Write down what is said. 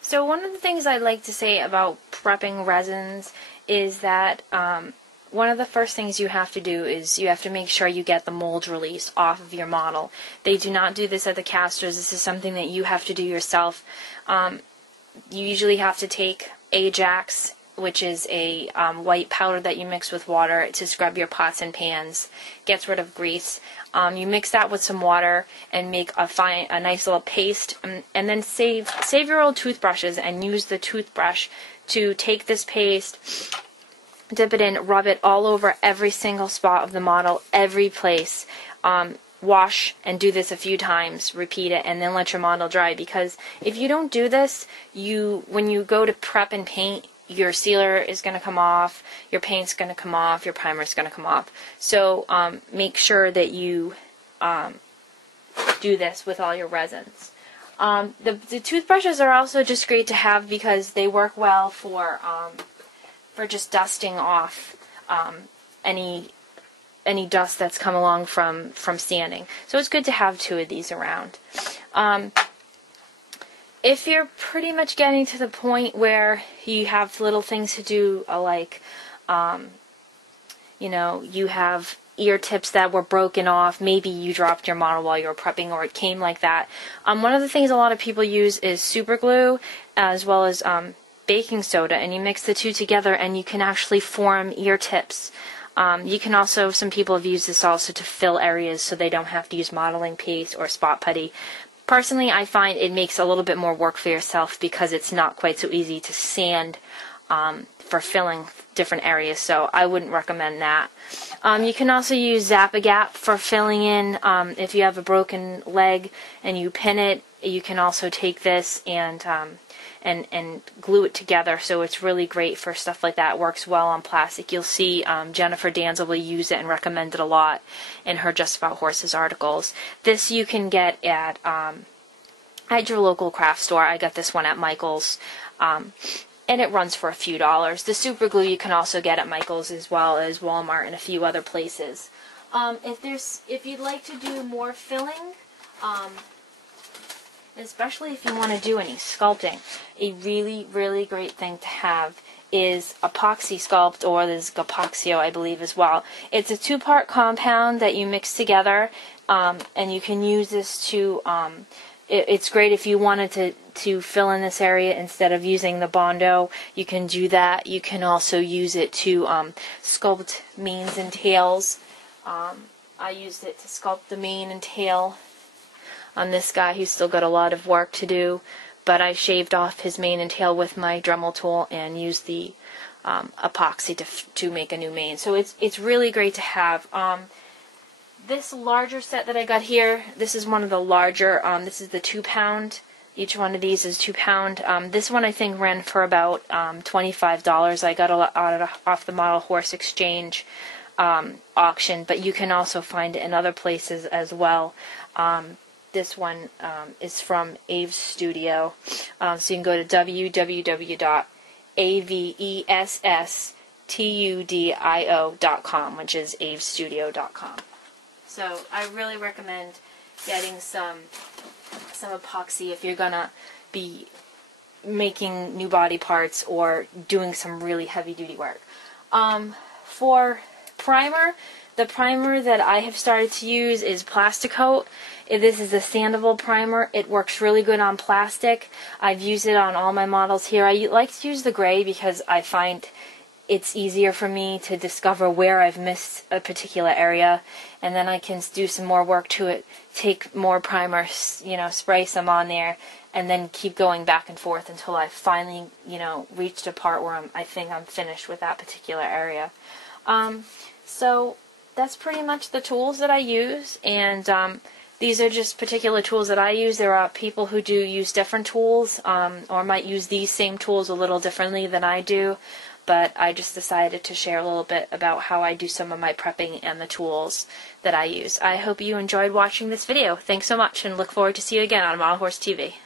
So one of the things I'd like to say about prepping resins is that one of the first things you have to do is you have to make sure you get the mold release off of your model. They do not do this at the casters. This is something that you have to do yourself. You usually have to take Ajax, which is a white powder that you mix with water to scrub your pots and pans. Gets rid of grease. You mix that with some water and make a nice little paste, and then save your old toothbrushes and use the toothbrush to take this paste, dip it in, rub it all over every single spot of the model, every place. Wash and do this a few times, repeat it, and then let your model dry, because if you don't do this, when you go to prep and paint, your sealer is going to come off, your paint's going to come off, your primer is going to come off. So make sure that you do this with all your resins. The toothbrushes are also just great to have because they work well for just dusting off any dust that's come along from sanding. So it's good to have two of these around. If you're pretty much getting to the point where you have little things to do, like, you have ear tips that were broken off, maybe you dropped your model while you were prepping or it came like that. One of the things a lot of people use is super glue as well as baking soda, and you mix the two together and you can actually form ear tips. You can also, some people have used this also to fill areas so they don't have to use modeling paste or spot putty. Personally, I find it makes a little bit more work for yourself because it's not quite so easy to sand for filling different areas, so I wouldn't recommend that. You can also use Zap-A-Gap for filling in. If you have a broken leg and you pin it, you can also take this and glue it together, so it's really great for stuff like that. It works well on plastic. You'll see Jennifer Danzel will use it and recommend it a lot in her Just About Horses articles. This you can get at your local craft store. I got this one at Michael's, and it runs for a few dollars. The super glue you can also get at Michael's as well as Walmart and a few other places. If you'd like to do more filling, especially if you want to do any sculpting, a really, really great thing to have is Epoxy Sculpt, or there's Gapoxio, I believe, as well. It's a two-part compound that you mix together, and you can use this to, it's great if you wanted to fill in this area instead of using the Bondo. You can do that. You can also use it to sculpt manes and tails. I used it to sculpt the mane and tail on this guy who's still got a lot of work to do, but I shaved off his mane and tail with my Dremel tool and used the epoxy to make a new mane. So it's really great to have. This larger set that I got here, this is one of the larger, this is the 2-pound. Each one of these is 2 pound. This one I think ran for about $25. I got it off the Model Horse Exchange auction, but you can also find it in other places as well. This one is from Aves Studio, so you can go to www.avestudio.com, which is avesstudio.com. So I really recommend getting some epoxy if you're gonna be making new body parts or doing some really heavy-duty work. For primer, the primer that I have started to use is Plasticoat. This is a sandable primer. It works really good on plastic. I've used it on all my models here. I like to use the gray because I find it's easier for me to discover where I've missed a particular area, and then I can do some more work to it, take more primer, spray some on there, and then keep going back and forth until I finally, reached a part where I think I'm finished with that particular area. So that's pretty much the tools that I use, and these are just particular tools that I use. There are people who do use different tools, or might use these same tools a little differently than I do, but I just decided to share a little bit about how I do some of my prepping and the tools that I use. I hope you enjoyed watching this video. Thanks so much, and look forward to see you again on Model Horse TV.